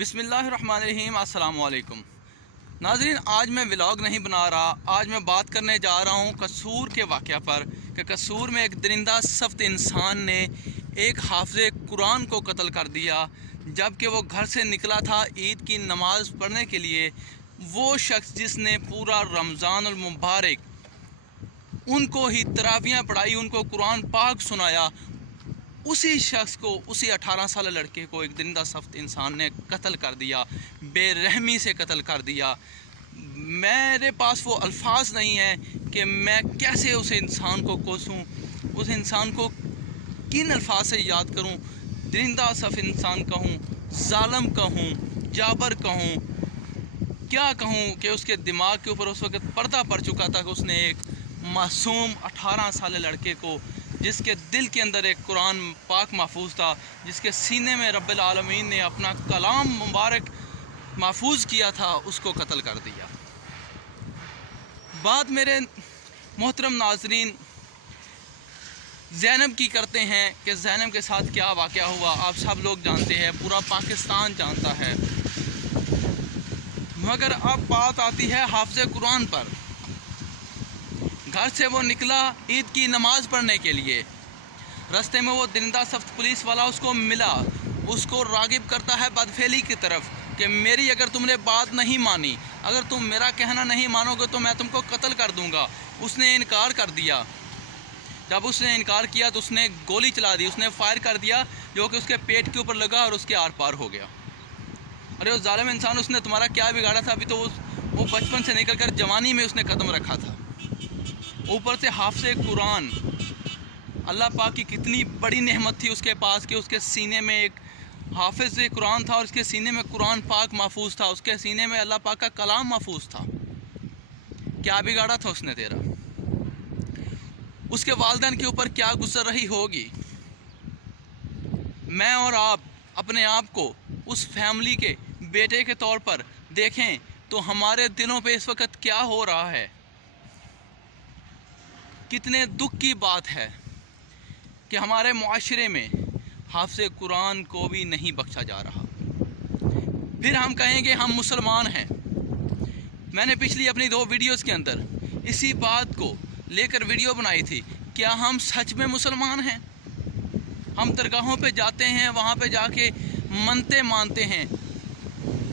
बिस्मिल्लाहिर्रहमानिर्रहीम। अस्सलाम वालेकुम नाज़रीन, आज मैं व्लॉग नहीं बना रहा। आज मैं बात करने जा रहा हूँ कसूर के वाक़या पर कि कसूर में एक दरिंदा सख्त इंसान ने एक हाफ़िज़ कुरान को कत्ल कर दिया, जबकि वो घर से निकला था ईद की नमाज़ पढ़ने के लिए। वो शख्स जिसने पूरा रमज़ानुल मुबारक उनको ही तरावियाँ पढ़ाई, उनको कुरान पाक सुनाया, उसी शख्स को, उसी 18 साल लड़के को एक दरिंदा सख्त इंसान ने कत्ल कर दिया, बेरहमी से कत्ल कर दिया। मेरे पास वो अल्फाज नहीं है कि मैं कैसे उस इंसान को कोसूं, उस इंसान को किन अल्फाज से याद करूं। दरिंदा सख्त इंसान कहूं, जालिम कहूं, जाबर कहूं, क्या कहूं कि उसके दिमाग के ऊपर उस वक़्त पर्दा पड़ चुका था कि उसने एक मासूम 18 साल लड़के को, जिसके दिल के अंदर एक कुरान पाक महफूज था, जिसके सीने में रब्बिल आलमीन ने अपना कलाम मुबारक महफूज किया था, उसको कत्ल कर दिया। बात मेरे मोहतरम नाजरीन ज़ैनब की करते हैं कि ज़ैनब के साथ क्या वाक़या हुआ। आप सब लोग जानते हैं, पूरा पाकिस्तान जानता है। मगर अब बात आती है हाफ़िज़ कुरान पर। घर से वो निकला ईद की नमाज़ पढ़ने के लिए। रास्ते में वो दरिंदा सख्त पुलिस वाला उसको मिला, उसको रागिब करता है बदफेली की तरफ कि मेरी अगर तुमने बात नहीं मानी, अगर तुम मेरा कहना नहीं मानोगे तो मैं तुमको कत्ल कर दूंगा। उसने इनकार कर दिया। जब उसने इनकार किया तो उसने गोली चला दी, उसने फायर कर दिया, जो कि उसके पेट के ऊपर लगा और उसके आर पार हो गया। अरे उस जालिम इंसान, उसने तुम्हारा क्या बिगाड़ा था? अभी तो वो बचपन से निकल कर जवानी में उसने कदम रखा था। ऊपर से हाफ़िज़ कुरान, अल्लाह पाक की कितनी बड़ी नेमत थी उसके पास कि उसके सीने में एक हाफ़िज़ कुरान था और उसके सीने में कुरान पाक महफूज था, उसके सीने में अल्लाह पाक का कलाम महफूज था। क्या बिगाड़ा था उसने तेरा? उसके वालिदैन के ऊपर क्या गुजर रही होगी? मैं और आप अपने आप को उस फैमिली के बेटे के तौर पर देखें तो हमारे दिलों पे इस वक्त क्या हो रहा है। कितने दुख की बात है कि हमारे मुआशरे में हाफ़िज़ कुरान को भी नहीं बख्शा जा रहा। फिर हम कहेंगे हम मुसलमान हैं। मैंने पिछली अपनी 2 वीडियोज़ के अंदर इसी बात को लेकर वीडियो बनाई थी। क्या हम सच में मुसलमान हैं? हम दरगाहों पे जाते हैं, वहाँ पे जाके मन्नतें मानते हैं,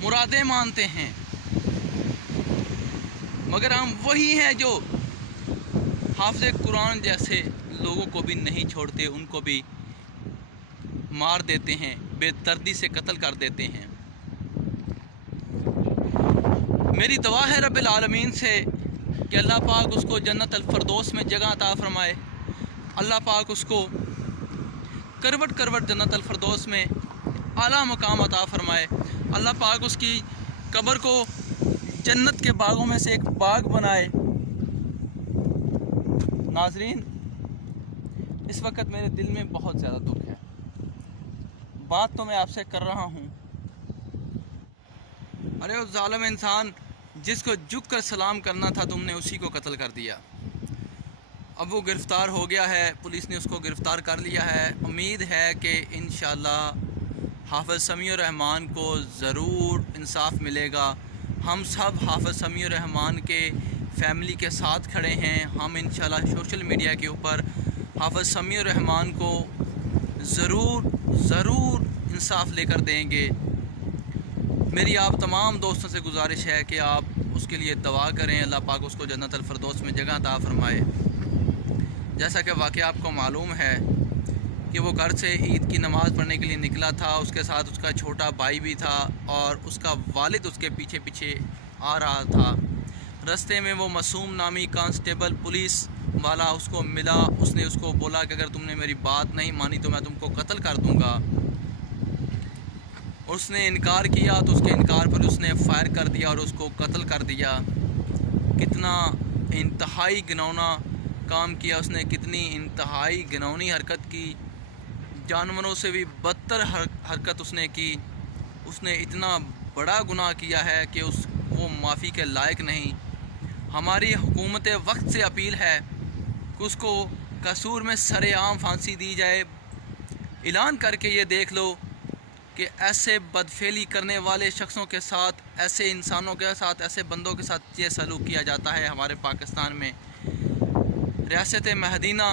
मुरादें मानते हैं, मगर हम वही हैं जो हाफ़िज़ कुरान जैसे लोगों को भी नहीं छोड़ते, उनको भी मार देते हैं, बेदर्दी से कत्ल कर देते हैं। मेरी दुआ है रब्बिल आलमीन से कि अल्लाह पाक उसको जन्नत अल फ़िरदौस में जगह अता फ़रमाए। अल्लाह पाक उसको करवट करवट जन्नत अल फ़िरदौस में आला मकाम अता फ़रमाए। अल्लाह पाक उसकी कब्र को जन्नत के बागों में से एक बाग बनाए। नाज़रीन, इस वक्त मेरे दिल में बहुत ज़्यादा दुख है। बात तो मैं आपसे कर रहा हूँ। अरे उस जालिम इंसान जिसको झुक कर सलाम करना था, तुमने उसी को कत्ल कर दिया। अब वो गिरफ़्तार हो गया है, पुलिस ने उसको गिरफ़्तार कर लिया है। उम्मीद है कि इंशाअल्लाह हाफ़िज़ समीउर रहमान को ज़रूर इंसाफ़ मिलेगा। हम सब हाफ़िज़ समीउर रहमान के फैमिली के साथ खड़े हैं। हम इंशाअल्लाह सोशल मीडिया के ऊपर हाफ़िज़ समीउर रहमान को ज़रूर इंसाफ़ लेकर देंगे। मेरी आप तमाम दोस्तों से गुजारिश है कि आप उसके लिए दुआ करें, अल्लाह पाक उसको जन्नत अल फ़िरदौस में जगह अता फ़रमाए। जैसा कि वाक़या आपको मालूम है कि वो घर से ईद की नमाज़ पढ़ने के लिए निकला था, उसके साथ उसका छोटा भाई भी था और उसका वालिद उसके पीछे पीछे आ रहा था। रास्ते में वो मासूम नामी कांस्टेबल पुलिस वाला उसको मिला। उसने उसको बोला कि अगर तुमने मेरी बात नहीं मानी तो मैं तुमको कत्ल कर दूंगा। उसने इनकार किया तो उसके इनकार पर उसने फायर कर दिया और उसको कत्ल कर दिया। कितना इंतहाई घिनौना काम किया उसने, कितनी इंतहाई घिनौनी हरकत की। जानवरों से भी बदतर हरकत उसने की। उसने इतना बड़ा गुनाह किया है कि वो माफ़ी के लायक नहीं। हमारी हुकूमत वक्त से अपील है कि उसको कसूर में सरेआम फांसी दी जाए। ऐलान करके ये देख लो कि ऐसे बदफेली करने वाले शख्सों के साथ, ऐसे इंसानों के साथ, ऐसे बंदों के साथ ये सलूक किया जाता है हमारे पाकिस्तान में। रियासत मदीना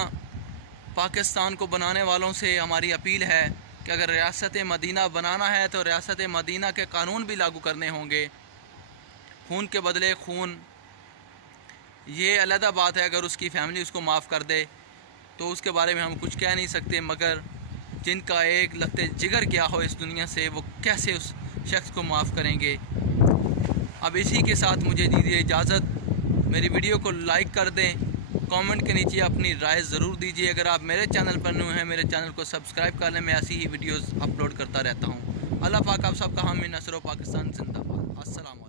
पाकिस्तान को बनाने वालों से हमारी अपील है कि अगर रियासत मदीना बनाना है तो रियासत मदीना के कानून भी लागू करने होंगे। खून के बदले खून, ये अलग बात है। अगर उसकी फ़ैमिली उसको माफ़ कर दे तो उसके बारे में हम कुछ कह नहीं सकते, मगर जिनका एक लगते जिगर गया हो इस दुनिया से, वो कैसे उस शख्स को माफ़ करेंगे। अब इसी के साथ मुझे दीजिए इजाज़त। मेरी वीडियो को लाइक कर दें, कमेंट के नीचे अपनी राय ज़रूर दीजिए। अगर आप मेरे चैनल पर न्यू हैं, मेरे चैनल को सब्सक्राइब कर लें। मैं ऐसी ही वीडियोज़ अपलोड करता रहता हूँ। अल्लाह पाक आप सबका हामी नसरो पाकिस्तान जिंदाबाद। अस्सलाम।